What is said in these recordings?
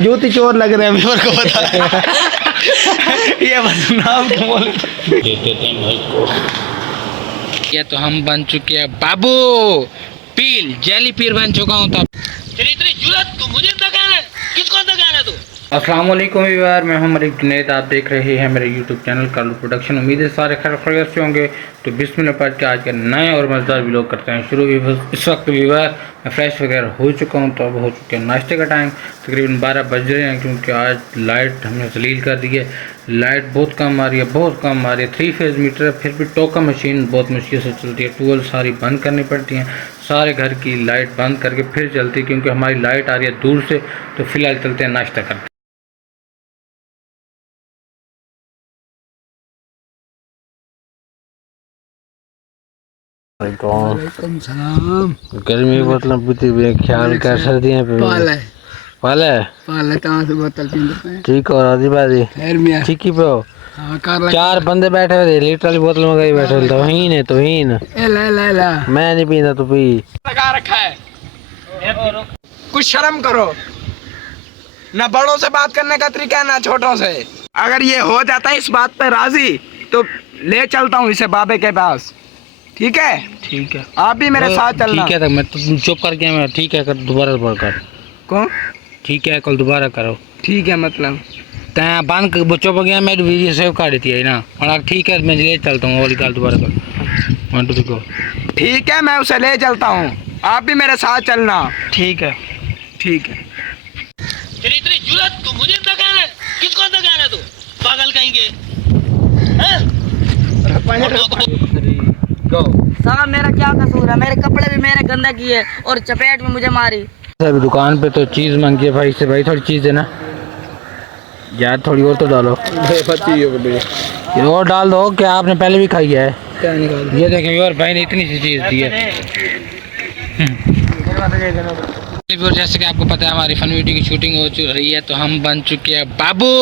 ज्योति चोर लग रहे हैं मेरे को पता ये बस नाम क्यों बोल देते थे भाई को। ये तो हम बन चुके हैं बाबू पील जेली पीर बन चुका हूँ। तब तेरी इतनी जुर्रत तू मुझे दगाना है, किसको दगाना है तू? अस्सलाम वालेकुम यार, मैं हूं मलिक जुनैद, आप देख रहे हैं मेरे यूट्यूब चैनल कालू प्रोडक्शन। उम्मीद है सारे खैर खैरियत से होंगे। तो बिस्मिल्लाह पढ़ के आज के नए और मज़ेदार व्लॉग करते हैं शुरू। इस वक्त व्यूअर मैं फ्रेश वगैरह हो चुका हूं, तो अब हो चुके हैं नाश्ते का टाइम। तकरीबन 12 बज रहे हैं क्योंकि आज लाइट हमने जलील कर दी है। लाइट बहुत कम आ रही है, बहुत कम आ रही है। 3 फेज़ मीटर है, फिर भी टोका मशीन बहुत मुश्किल से चलती है। ट्यूबवेल सारी बंद करनी पड़ती हैं, सारे घर की लाइट बंद करके फिर चलती है क्योंकि हमारी लाइट आ रही है दूर से। तो फिलहाल चलते हैं नाश्ता करते हैं। गर्मी बोतल पीती हुई, ख्याल कर सर्दियाँ पे पाले बोतल ठीक हो राजी बाजी ठीक ही पे हो। 4 बंदे बैठे हुए थे, लीटर वाली बोतल में गई बैठे तो ही न मैं नहीं पीता तो पी लगा रखा है। कुछ शर्म करो ना, बड़ों से बात करने का तरीका है ना छोटों से। अगर ये हो जाता है इस बात पे राजी तो ले चलता हूँ इसे बाबे के पास। ठीक है ठीक है, आप भी मेरे साथ चलना। ठीक है, तो मैं तो चुप करके मैं ठीक है कर दोबारा कर कौन ठीक है कल दोबारा करो। ठीक है मतलब तैं बंद बच्चों पर गया, मेरी वीडियो सेव कर देती है ना। और ठीक है मैं ले चलता हूँ और कल दोबारा कर 1 2 3 गो। ठीक है मैं उसे ले चलता हूँ, आप भी मेरे साथ चलना। ठीक है ठीक है। तेरी इतनी जुर्रत तू मुझे दगाना है, किसको दगाना तू? पागल कहेंगे साहब मेरा क्या कसूर है? मेरे कपड़े भी मेरे गंदा किए और चपेट में मुझे मारी। अभी दुकान पे तो चीज़ मांगी है भाई से, भाई थोड़ी चीज़ है ना यार, थोड़ी और तो डालो। ये और डाल दो, क्या आपने पहले भी खाई है? क्या निकाल ये देखें और भाई ने इतनी सी चीज़ दी है। जैसे कि आपको पता है हमारी फन वीडियो की शूटिंग हो रही है, तो हम बन चुके हैं बाबू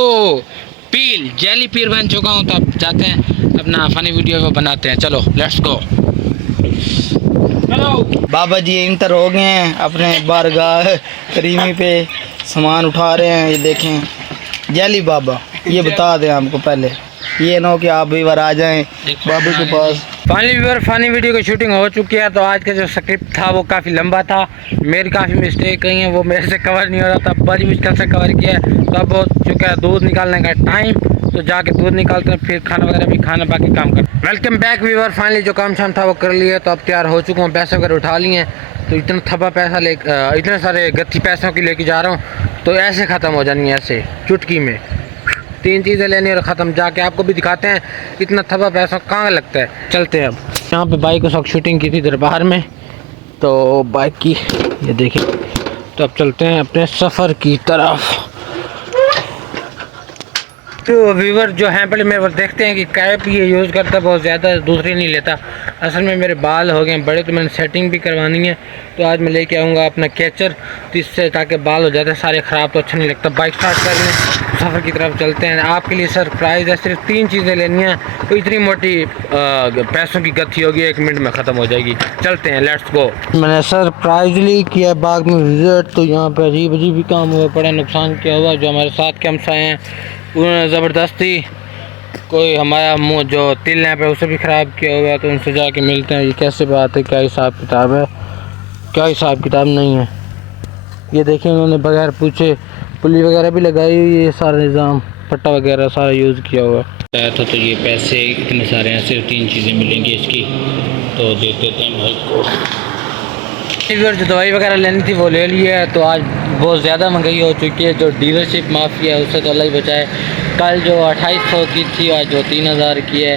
पील जेली पीर बन चुका हूँ। तो अब जाते हैं अपना फनी वीडियो को बनाते हैं, चलो let's go. Baba ji inter हो गए हैं अपने बारगाह करीमी पे, सामान उठा रहे हैं। ये देखें जेली बाबा, ये बता दें आपको पहले, ये ना हो कि आप भी बार आ जाएं बाबू के पास। फनी वीडियो की शूटिंग हो चुकी है। तो आज का जो स्क्रिप्ट था वो काफ़ी लंबा था, मेरी काफ़ी मिस्टेक गई हैं, वो मेरे से कवर नहीं हो रहा था, बड़ी मुश्किल से कवर किया है। तो अब हो चुका है दूध निकालने का टाइम, तो जाके दूध निकालते हैं, फिर खाना वगैरह भी खाना बाकी काम कर। वेलकम बैक व्यूअर, फाइनली जो काम शाम था वो कर लिया। तो अब तैयार हो चुका हूँ, पैसे वगैरह उठा लिए हैं। तो इतना थपा पैसा ले इतने सारे गत्थी पैसों की लेके जा रहा हूँ, तो ऐसे ख़त्म हो जानी है, ऐसे चुटकी में 3 चीज़ें लेनी और ख़त्म। जाके आपको भी दिखाते हैं इतना थपा पैसा कहाँ लगता है। चलते हैं अब। यहाँ पे बाइक को शूटिंग की थी इधर बाहर में, तो बाइक की ये देखिए। तो अब चलते हैं अपने सफ़र की तरफ। तो व्यूवर जो हैं पहले मेरे को देखते हैं कि कैप ये यूज़ करता बहुत ज़्यादा, दूसरी नहीं लेता। असल में मेरे बाल हो गए बड़े, तो मैंने सेटिंग भी करवानी है। तो आज मैं लेके आऊँगा अपना कैचर, तो इससे ताकि बाल हो जाते सारे ख़राब, तो अच्छा नहीं लगता। बाइक स्टार्ट कर लें, सफ़र की तरफ चलते हैं। आपके लिए सरप्राइज़ है, सिर्फ 3 चीज़ें लेनी हैं, तो इतनी मोटी पैसों की गत्थी होगी 1 मिनट में ख़त्म हो जाएगी। चलते हैं, लेट्स गो। मैंने सरप्राइजली किया बाग में विजिट, तो यहाँ पर अजीब भी काम हुआ, बड़ा नुकसान किया हुआ। जो हमारे साथ के हमसाए हैं उन्होंने ज़बरदस्ती कोई हमारा मुँह जो तिल लैंप है उसे भी ख़राब किया हुआ है। तो उनसे जाके मिलते हैं, ये कैसे बात है, क्या हिसाब किताब है? क्या हिसाब किताब नहीं है। ये देखिए उन्होंने बगैर पूछे पुली वगैरह भी लगाई हुई है, सारा निज़ाम पट्टा वगैरह सारा यूज़ किया हुआ है। तो ये पैसे इतने सारे हैं, सिर्फ 3 चीज़ें मिलेंगी इसकी, तो देते हैं भाई को। जो दवाई वगैरह लेनी थी वो ले लिया है। तो आज बहुत ज़्यादा महंगाई हो चुकी है, जो डीलरशिप माफ़ी है उससे तो अल्लाह ही बचाए। कल जो 2800 की थी आज जो 3000 की है,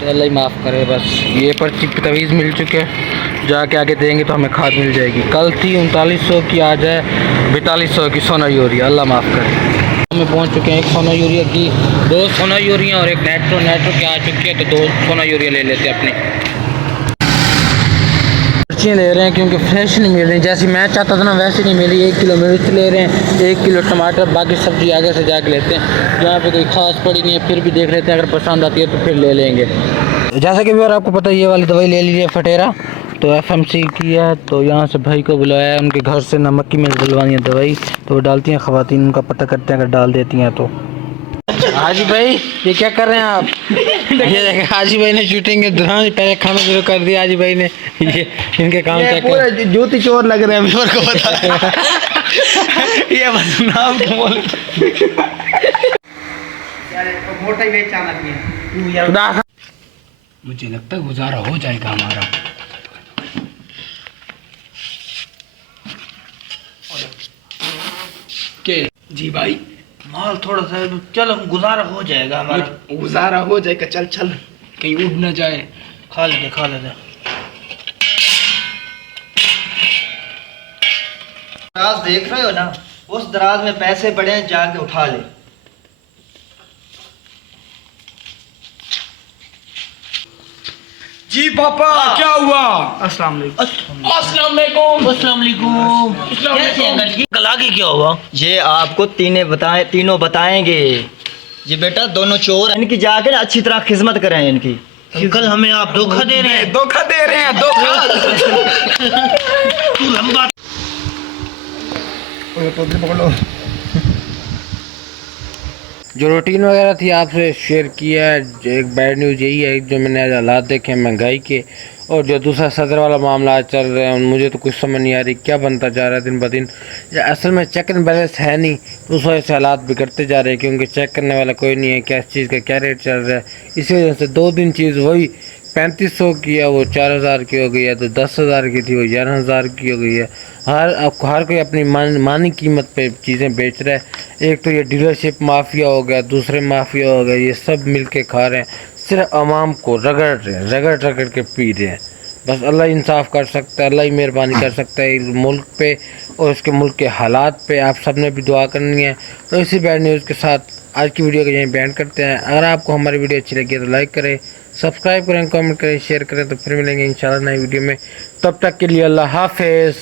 तो अल्लाह ही माफ़ करे। बस ये पर्ची तवीज़ मिल चुके हैं, जाके आगे देंगे तो हमें खाद मिल जाएगी। कल थी 3900 की, आज है 4200 की सोना यूरिया, अल्लाह माफ़ करे। हमें पहुँच चुके हैं 1 सोना यूरिया की, 2 सोना यूरिया और 1 नेट्रो की आ चुकी है। तो 2 सोना यूरिया ले लेते हैं अपने। मिर्चियाँ ले रहे हैं क्योंकि फ्रेश नहीं मिल रही, जैसी मैं चाहता था ना वैसी नहीं मिली। 1 किलो मिर्च ले रहे हैं, 1 किलो टमाटर, बाकी सब्ज़ी आगे से जाके लेते हैं। यहाँ पे कोई ख़ास पड़ी नहीं है, फिर भी देख लेते हैं, अगर पसंद आती है तो फिर ले लेंगे। जैसा कि भी और आपको पता है ये वाली दवाई ले लीजिए फटेरा, तो एफएमसी की है, तो यहाँ से भाई को बुलाया है, उनके घर से नमक की में दिलवानी है दवाई, तो वो डालती हैं ख़वातीन, उनका पता करते हैं, अगर डाल देती हैं तो। हाजी भाई ये क्या कर रहे हैं आप? ये देखें हाजी भाई ने शूटिंग के दौरान ही पहले खाना शुरू कर दिया। हाजी भाई ने ये इनके काम चेक कर, ज्योति चोर लग रहे हैं मेरे को पता। ये बस नाम बोल मोटा ही बेचाना है। मुझे लगता है गुजारा हो जाएगा हमारा। के जी भाई माल थोड़ा सा चलो गुजारा हो जाएगा हमारा। गुजारा हो जाएगा, चल चल कहीं उड़ न जाए। खा लेते दराज देख रहे हो ना, उस दराज में पैसे पड़े हैं, जाके उठा ले। जी पापा क्या हुआ? अस्सलाम वालेकुम। कैसे अंकल जी? कल आगे क्या हुआ? ये आपको तीनों बताएंगे। ये बेटा दोनों चोर हैं, इनकी जाकर अच्छी तरह खिदमत करें इनकी। अंकल हमें आप धोखा दे रहे हैं। धोखा दे रहे हैं, धोखा। तू लंबा पकड़ो। जो रूटीन वगैरह थी आपसे शेयर किया है। एक बैड न्यूज़ यही है जो मैंने आज हालात देखे हैं महंगाई के, और जो दूसरा सदर वाला मामला आज चल रहे हैं, मुझे तो कुछ समझ नहीं आ रही क्या बनता जा रहा है दिन ब दिन। असल में चेक एंड बैलेंस है नहीं, तो उस वजह से हालात बिगड़ते जा रहे हैं, क्योंकि चेक करने वाला कोई नहीं है क्या चीज़ का क्या रेट चल रहा है। इसी वजह से 2 दिन चीज़ वही 3500 की है वो 4000 की हो गई है, तो 10,000 की थी वो 11,000 की हो गई है। हर कोई अपनी मानी कीमत पे चीज़ें बेच रहा है। एक तो ये डीलरशिप माफिया हो गया, दूसरे माफिया हो गए, ये सब मिल के खा रहे हैं, सिर्फ आवाम को रगड़ रहे हैं, रगड़ के पी रहे हैं। बस अल्लाह इंसाफ कर सकता है, अल्लाह ही मेहरबानी कर सकता है मुल्क पे और इसके मुल्क के हालात पे। आप सब ने भी दुआ करनी है। तो इसी बैड न्यूज़ के साथ आज की वीडियो को यहीं बैंड करते हैं। अगर आपको हमारी वीडियो अच्छी लगी है तो लाइक करें, सब्सक्राइब करें, कमेंट करें, शेयर करें। तो फिर मिलेंगे इंशाल्लाह नई वीडियो में, तब तक के लिए अल्लाह हाफिज़।